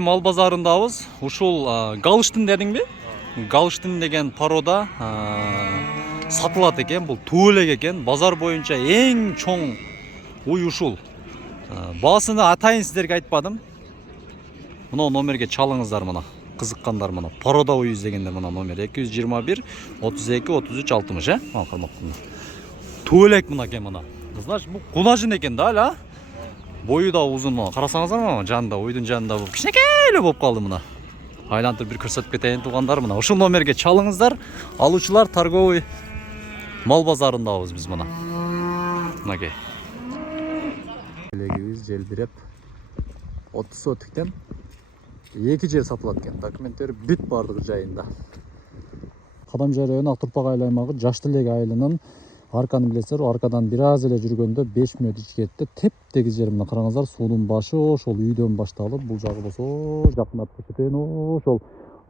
Мал базарындабыз. Ушул Галштин дедиңби? Галштин деген порода сатылат экен. Бул туу элек экен. Базар боюнча эң чоң уй ушул. Баасыны атайын сиздерге айтпадым. Мына номерге чалыңыздар мына. Кызыккандар мына. Порода уй издегендер мына номер 221 32 33 60, Кармактын. Туу элек мына экен мына. Значит, бул кунажын экен да, ала? Бою да узун мына. Карасаңыздар мына жанында, уйдун жанында бул кичинекей эле болуп калды мына. Айлантып бир көрсөтүп кетейин туугандар мына. Ушул номерге чалыңыздар. Алуучулар торговый мал базарындабыз биз мына. Мынакей. Элегибиз желбиреп 30 сотиктен 2 жер сатылат экен. Документтери бүт бардыгы жайында. Кадамжай району Актурпак айыл аймагы Жаштылек айылынын арканы билесиздер, аркадан бир аз эле жүргөндө 5 мүнөт ичкерде теп-тегиз жер мына караңыздар, суунун башы ошол үйдөн башталып, бул жагы болсо жакындап көрсөтөйүн, ошол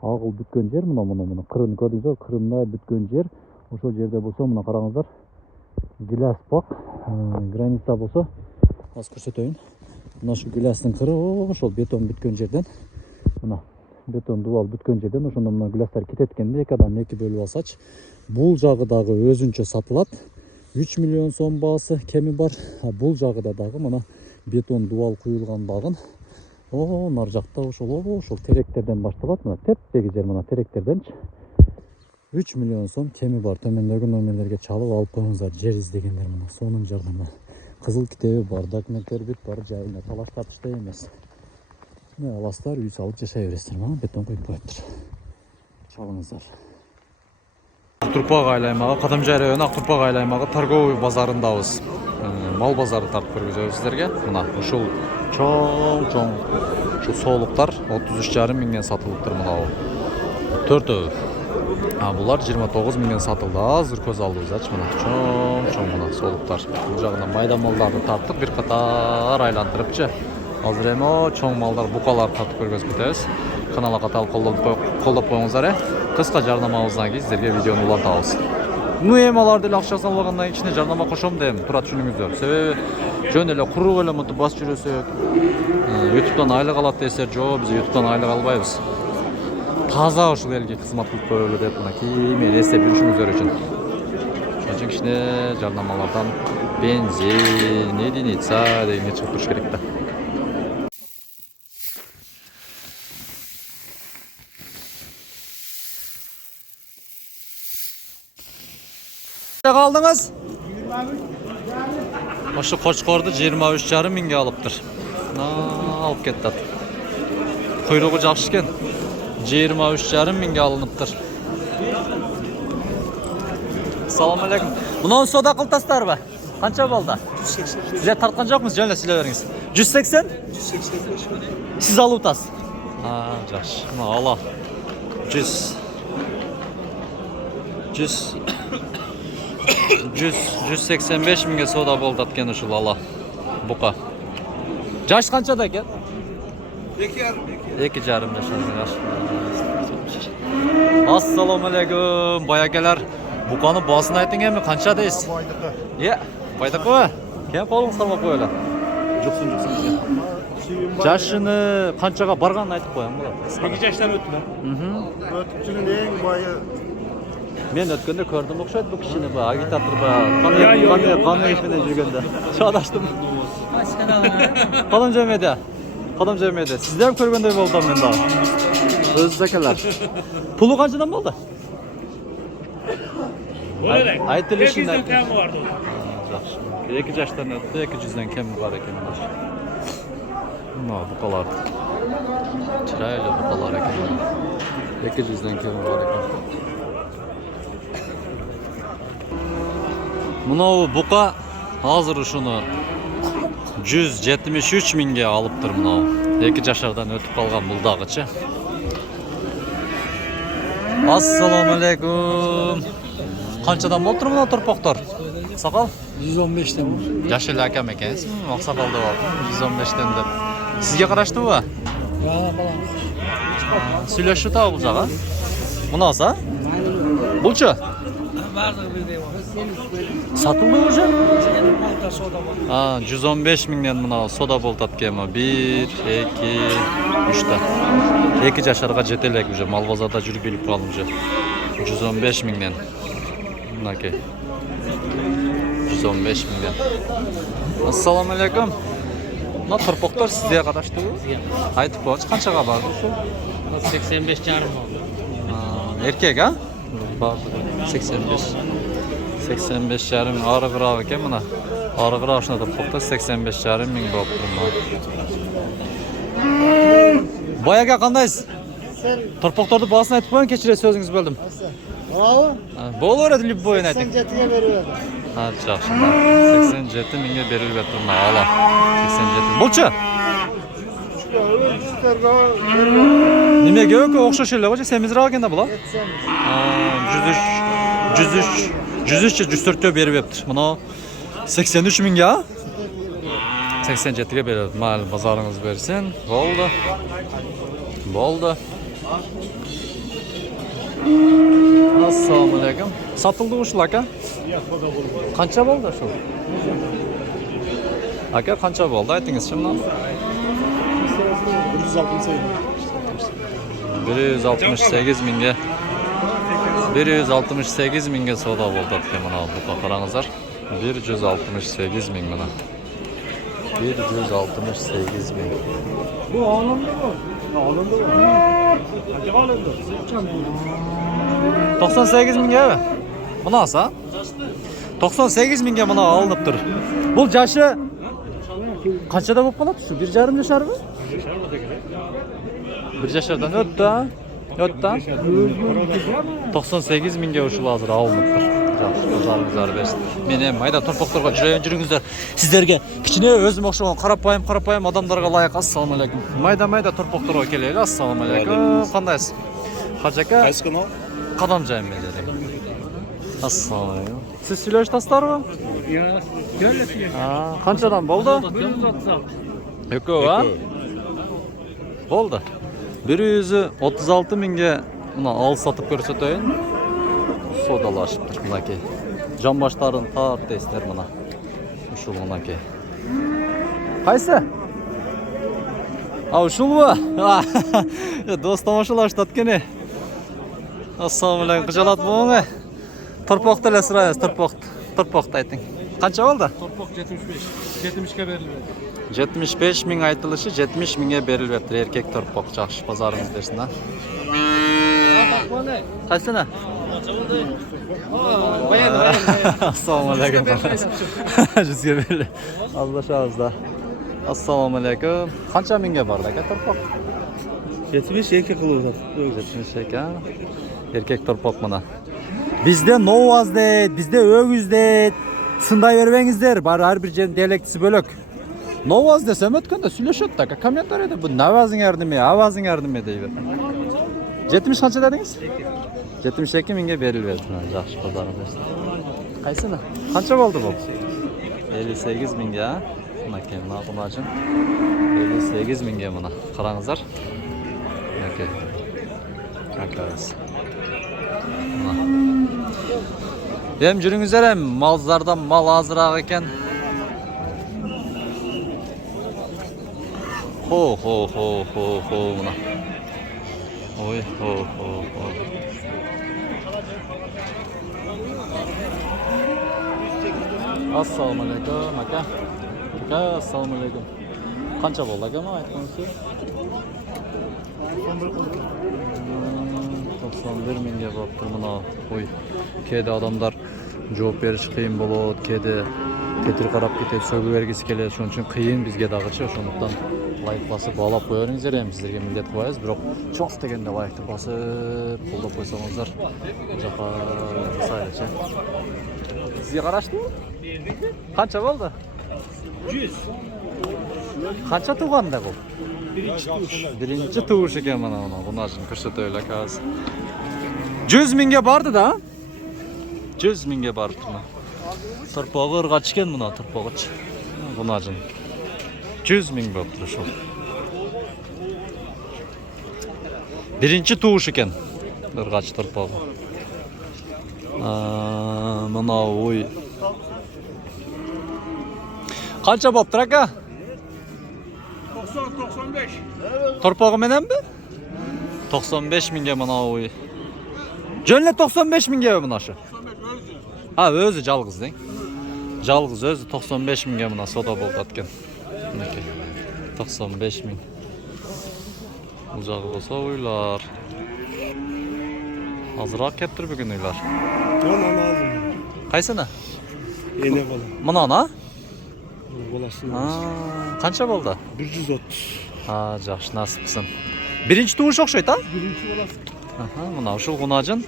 агыл бүткөн жер мына кырын көрдүңүздөр, кырындай бүткөн жер. Ошол жерде болсо мына караңыздар, гиляс бак, граница болсо аз көрсөтөйүн. Мына ушул гилястын кыры ошол бетон бүткөн жерден, мына бетон дубал бүткөн жерден ошондо мына гилястар кетет экенде, эки адам эки бөлүп алсачы. Бул жагы дагы өзүнчө сатылат. 3 миллион сом баасы кеми бар. Бул жагыда дагы мына бетон дубал куюлган багын. Нар жакта ошол теректерден башталат. Мына теп-тегиз жер мына теректерденчи. 3 миллион сом кеми бар. Төмөндөгү номерлерге чалып алып коюңуздар. Жер издегендер мына сонун жардамы. Кызыл китеби бар, документтер бүт бар, жайында талаш тартыштай эмес. Мына аластар үй салып жашай бересиздер. Мына бетон коюп коюптур. Чалыңыздар. Актурпак айыл аймагы, Кадамжай району Актурпак айыл аймагы торговый базарындабыз. Мал базары тартып көргөзөбүз сиздерге. Мына ушул чоң ушул соолуктар 33,5 миңден сатылыптыр мына. Төртөө. Булар 29 миңден сатылды. Азыр көз алдыбызачы мына чоң мына соолуктар. Бул жагынан майда малдарды тарттык, бир катар айлантырыпчы. Азыр эми чоң малдар, букалар тартып көргөзүп кетебиз. Каналга каталып колдоп коюңуздар. Кыска жарнамабыздан кийин сиздерге видеону улантабыз. Эми алар деле акча салгандан кийин ичине жарнама кошом дейм, тура түшүнүңүздөр. Себеби жөн эле курук эле мынтип басып жүрөсөк, YouTube'дан айлык алат десер, жок, биз YouTube'дан айлык албайбыз. Таза ушул элге кызмат кылып көрөлү деп мына кийин эстеп жүрүшүңүздөр үчүн. Ошон үчүн кичине жарнамалардан бензин, единица дегенге чыгып туруш керек да. Kaldınız? Oşu Koçkordu 23,5 mingge alıptır. Alıp ketdi. Kuyruğu jakşı eken. 23,5 mingge alınıptır. Assalamu alaikum. Bunun soda kıltaslar mı? Kança boldu? 180. Size tartkan yok musunuz? Jönle sile veriniz. 180? 185. Siz alıp tas. Jakşı. Allah. 185 mingge soda boldu atken uşul ala. Buka. Jaş kançada eken? 2,5 yaş. Assalamu alaikum. Bayakeler. Bukany basyny ayting emi kança deysiz? Baydyky. Baydyky mı? Kem kolуңуз salmap koyala. Juksun. Jaşyny kançaga barganyn aytyp koyam bolat. 2 yaştan ötüler. Ötüpçünün en bayı. Men ötkende kördüm okşayt bu kişini ba, agitator ba. Qanday işmede жүргөндө. Çağdaştım. Kadamjay media. Sizler hem körgönдөй болдум мен дагы. Өзү экенлер. Пулу канчадан болду? Айтылы ишинде. 2 жаштан өттү, 200дөн кем бар экен. Мына букалар. Чырайлуу букалар экен. 200дөн кем бар экен. Мынау бука азыр ушуну 173 миңге алыптыр мынау. 2 жашардан өтүп калган бул дагычы. Ассаламу алейкум. Канчадан болуптур мына торпоктор? Сакал? 115'ten bu. Жаш эле акам экенсиз, аксакалды бар. 115'ten деп. Сизге караштыбы? Сүйлөшүп та бул жага. Мынасы? Булчу? Бардыгы бирдей бар. Satıldı уже? 115 миңден мына сода болот аткен. 1, 2, 3 та. 2 жашарга жете элек уже мал базарда жүрүп билип калдым уже. 115 миңден. Мынакей. 115 миңден. Ассаламу алейкум. Мына турпоктор сизге кадаштыбы? Айтып коечу, канчага барды ушул? 85 жарым. Эркек, а? Барды 85. 85 жарым арыгыраак экен мына. Арыгыраак ушуна турпоктор 85 жарым миң болуп турмак. Баяга кандайсыз? Турпокторду баасын айтып коеюн, кечире сөзүңүз бөлдүм. Bravo. Боло берет любойун айтың. 87'ye veriyor. Жакшы. 87 миңге берилип жатыр мына ала. 87. Булчу? Немеге өкө окшош эле го, семизирээк экен да бул. 103 104 берип жатыр. Мына 83 миңге, а? 87ге берет. Мал базарыңыз берсин. Болду. Ассаламу алейкум. Сатылды ушул ака? Канча болду ушул? Ака канча болду? Айтыңызчы мына. 168 миңге. 168 миңге сода болду экен мына бука караңыздар. 168 миң мына. 168 миң. Bu alındı mı? Alındı mı? Hadi alındı. 98 миңге. Мынасы? 98 миңге мына алыныптыр. Бул жашы канчада болуп калат ушу? 1,5 жашарбы? 1 жашардан өттү, а? Өттү. 98 миңге ушул азыр алыныптыр. Жакшы, базарыңыздар берсин. Мен эми майда турпокторго жүрүңүздөр. Сиздерге кичине өзүм окшогон карапайым адамдарга ылайык. Ассаламу алейкум. Майда турпокторго келели. Ассаламу алейкум. Кандайсыз? Хажака. Кайсы канал? Кадам жайым мен дедим. Ассаламу алейкум. Сиз сүйлөшүп атасыздарбы? Канчадан болду? Экөө, а? Болду. 136 миңге мына ал сатып көрсөтөйүн. Содалашыптыр мынакей. Жамбаштарын тартесиздер мына. Ушул мынакей. Кайсы? Ушулбу? Достом ушулашты аткене. Ассаламу алейкум. Кыжалат болуңа. Турпокту эле сурайбыз, турпокту айтың. Канча болду? Torpok 75. 70'e verilmedi. 75 миң айтылышы 70 миңге берилип жатыр. Эркек турпок жакшы, базарыңыз берсин, а. Кайсына? Bayan. Ассаламу алейкум. Жүзгө берили. Аллашабыз да. Ассаламу алейкум. Канча миңге бар да турпок? 75 erkek kılığı. 72, а? Эркек турпок мына. Бизде новаз дейт, бизде өгүз дейт. Сындай бербеңиздер, бар ар бир жердин диалектиси бөлөк. Новаз десем өткөндө сүйлөшөт да, комментарийде бу навазыңар неме, авазыңар неме дейбир. 70 канча дедиңиз? 72 миңге берилип жатыр. Жакшы, базарыңыз берсин. Кайсына? Канча болду бул? 58 миңге, а? Мынакей, мына кунажым. 58 миңге мына. Караңыздар. Мынакей. Аказ. Эм жүрүңүздөр, эм малзардан мал азыраак экен. Хо мына. Ой, хо. Ассаламу алейкум, ака. Ассаламу алейкум. Канча болду ака ма айткансыз? 91 миңге болуптур мына. Ой, кээде адамдар жооп бериш кыйын болот, кээде кетир карап кетет, сөгү бергиси келет. Ошон үчүн кыйын бизге дагычы. Ошондуктан лайк басып баалап кое бериңиздер. Эми сиздерге милдет коебуз, бирок чоң дегенде лайкты басып колдоп койсоңуздар жака жасайлычы. Сизге караштыбы? Канча болду? 100. Канча тууганда бул? Birinci тууш экен мына кунажын көрсөтөлү акабыз. 100 миңге барды да? 100 миңге барып мына. Турпогу ыргач экен мына турпогуч. Кунажын. 100 миң болуптур ошол. Биринчи тууш экен. Ыргач турпогу. Мына ой Qancha bo'ptir aka? 90-95. Torpog'i menanmi? 95 mingga mana u. Jo'nla 95 mingga mana shu. Ha, o'zi jalg'izding. Jalg'iz o'zi 95 mingga mana savdo bo'layotgan. Miniki. 95 ming. Uzog'i bo'lsa uylar. Hozirroq kelib bugun uylar. Mana aldım. Qaysini? Yeni bola. Mana ana? Bolasını. Ha, qancha bo'ldi? 130. Ha, yaxshi nasib qilsin. Birinchi tug'ish o'xshaydi, ha? Birinchi bolası. Aha, mana shu g'unajin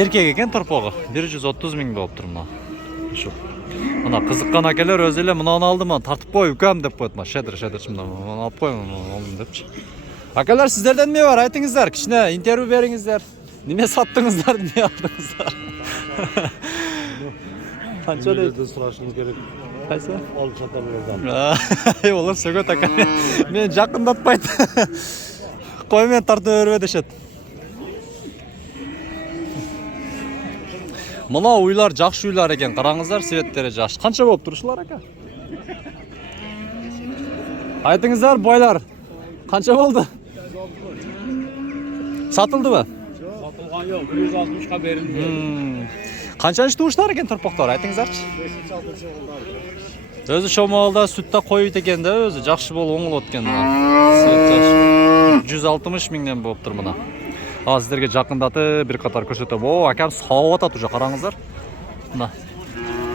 erkak ekan torpog'i 130 ming bo'libdir mana. Shu. Mana qiziqqan akalar o'zinglar bunani oldim, tartib qo'y ukam deb qo'ydim. Shadir shimdan mana olib qo'yaman oldim debchi. Akalar sizlardan nima bor? Aytingizlar, kichkina intervyu beringizlar. Nima sotdingizlar, nima oldingizlar? Qancha deydi? Sorashimiz gerek. Qaysi? Olib sotaverdim. Eyvallah, sögöt aka. Men yaqindatmaydi. Qo'y men tartib berib deshadi. Mana uylar yaxshi uylar ekan. Qarangizlar, svetlari yaxshi. Qancha bo'lib turishlar aka? Aytingizlar, boylar. Qancha bo'ldi? Satildimi? Satılgan yok. 160 ga berildi. Qanchanchi tug'ishlar ekan torpoqlar? Aytingizlarchi. O'zi Shomalda sutda qo'yib ekanda, o'zi yaxshi bo'lib o'ng'ilayotgan mana. Svet yaxshi. 160 mingdan bo'libdir mana. Hozir sizlarga yaqindatib bir qator ko'rsataman. O, akam sog'atat уже qarangizlar. Mana.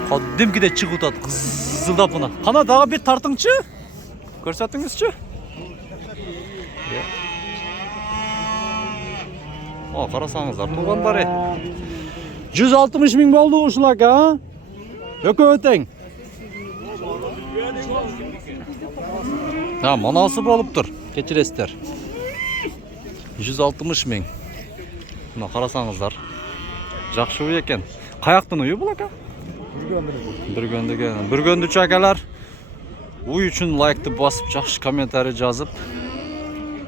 Qoddimgidek chiqib qizildab buni. Qana dağı bir tartingchi? Ko'rsatingizchi. O, qarasangizlar, tug'anlari. 160 ming bo'ldi o'shular aka. Yo'q o'tang. Ha, manası bo'libdir. Kechirasizlar. 160 ming. Mana qarasangizlar. Yaxshi uy ekan. Qayoqdan uyi bu aka? Burgondicha akalar. Uy uchun like deb bosib, yaxshi kommentariy yozib.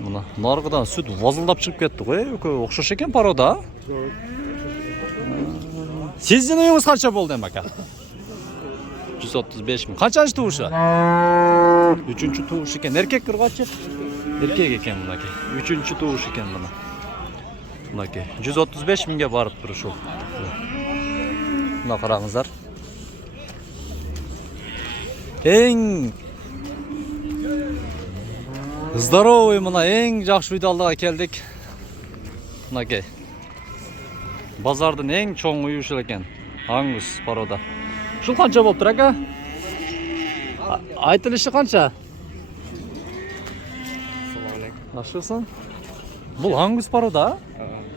Mana nargidan sut vozildab chiqib ketdi qo'y. O'xshash ekan paroda. Sizning uyingiz qancha bo'ldi aka? 135 ming. Qanchasi tug'ishi? 3-chi tug'ish ekan. Erkak qirg'ochi. Erkak ekan bunaki. 3-chi tug'ish ekan mana. Bunaki 135 mingga borib turish u. Mana qarangizlar. Eng Здоровый mana eng yaxshi uyda oldiga keldik. Bunaki. Bozordan eng cho'ng uy ushul ekan. Angus paroda. Shu qancha bo'libdir aka? Aytilishi qancha? Yaxshisiz? Bu Angus paroda?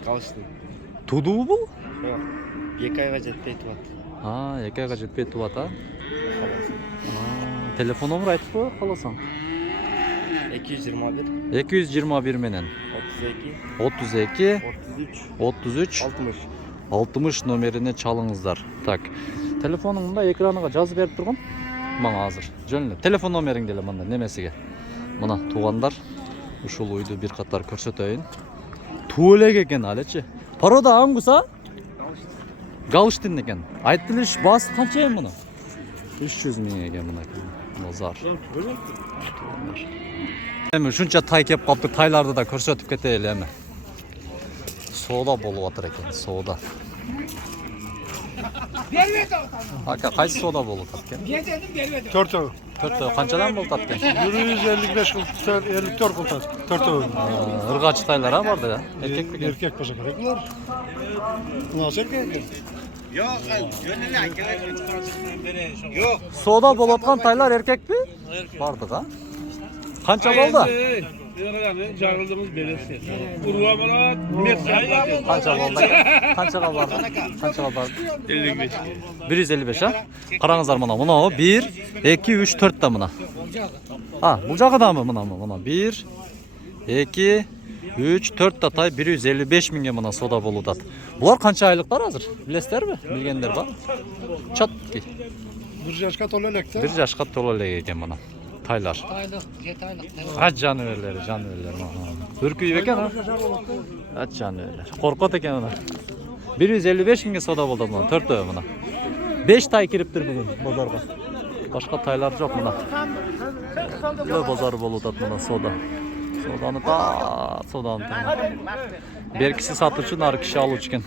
Kalıştı. Tudu bu? Yok. 2 ayga jetpey turadi. Ha, 2 ayga jetpey turadi, ha? Telefon nomeri aytib qo'y, xohlasan. 221 221 menen 32 33 60 60 nomerini çalыңızlar. Tak. Telefonum bunda ekranıga жазып berip turgun. Mana hazır. Jönlü. Telefon nomerin dele manda nemesiga. Mana tuğanlar uşul uydu bir qatar ko'rsatayın. Tuğulek eken aleçi. Paroda Angusa? Galıştın eken. Aytilish bas qancha mana? 300 ming eken mana. Nazar. Hem şuncha tay kep qapti, taylarda da ko'rsatib ketaylik hem. Soda bo'lib atar ekan, soda. Aka qaysi soda bo'lib atgan? 4 ay. 4 qanchadan bo'lib atgan? 155 qilib 54 qilib 4 ay. Irg'achi taylar ha borda ya. Erkak mi? Erkak bo'lsa kerak bular. Nasıl erkak? Yok. Soda bo'lib atgan taylar erkakmi? Borda da. Qancha bo'ldi? Çağrıldığımız belirsiz. Urva Murat, Qancha bo'ldi? Qanchaga bordi? Qanchaga bordi? 55. 155 ha? Qarangizlar mana. Mana 1 2 3 4 ta mana. Ha, bu jag'idami mana? 1 2 3 4 ta tay 155 mingga mana soda bo'ladi. Bular qancha oyliklar hozir? Bilasizlarmi? Bilganlar bor. Chatki. 1 yaşga to'lalikda. 1 yoshga to'lalik ekan mana. Taylar. Aylık, 7 aylık. Ha canaverler. Hürküyüp ekan ha. Ha canaverler. Qorqot ekan mana. 155 mingga soda bo'ldi mana. 4 ta mana. 5 tay kiribdir bugun bozorga. Başka taylar yok buna. Köy bazarı boludat buna soda. Sodanı da sodanı da. Bir kişi satıcı, nar kişi alıcıken.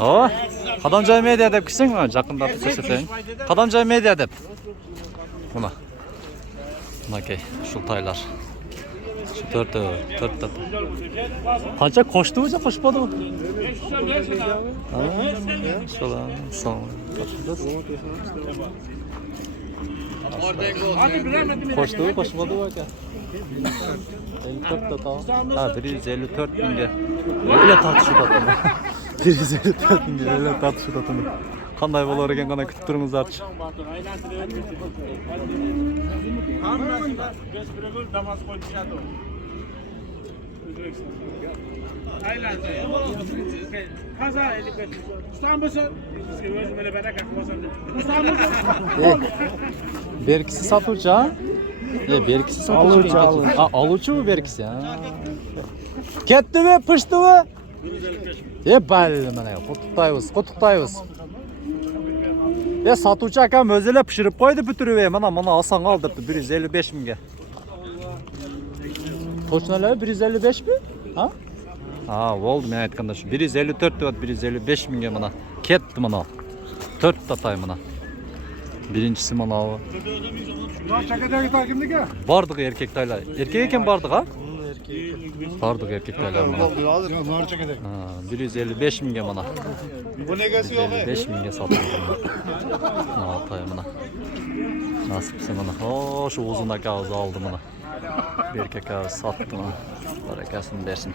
O, Qadamjoy media deb kissing mi? Jaqinlatib ko'rsatayım. Qadamjoy media deb. Buna. Bunakey, şu taylar. Şu dörtte. Qancha qo'shdi o'zi, qo'shmadi mi? Şulan, son. Qo'shdi, qo'shmadi aka. 54 da ha 154 binge. Öyle tartışıp 154 binge öyle tartışıp atını. Qanday bo'lar ekan qana kutib turingizlarchi. Namoz qo'yishadi. Aylandı. Kaza elip et. İstanbul'sun. Bizga o'zi mana baraka qilmasan. İstanbul'sun. Berkisi satuvchi ha? Berkisi satuvchi. Ha, aluvchi bu berkisi ha. Ketdimi, pishdimi? Balli mana qo'tiqtaymiz. Satuvchi akam o'zila pishirib qo'ydi bitirib, mana oson oldirdi 155 mingga. To'chnalar 155 mi? Ha? Ha, bo'ldi, men aytganda shu 154 deb 155 mingga mana ketdi mana. 4 ta tay mana. Birinchisi mana o. Chakadagi takimniki? Bardık erkek taylar. Erkek ekan bardık ha? Bardık erkek taylar mana. Var chakadagi. Ha, 155 mingga mana. Bu negasi yo'q? 155 mingga sotildi. Mana tay mana. Nasipsi mana. Ho, shu uzun aka o'zi oldi mana. Bir erkek sattı mana. Barakasını versin.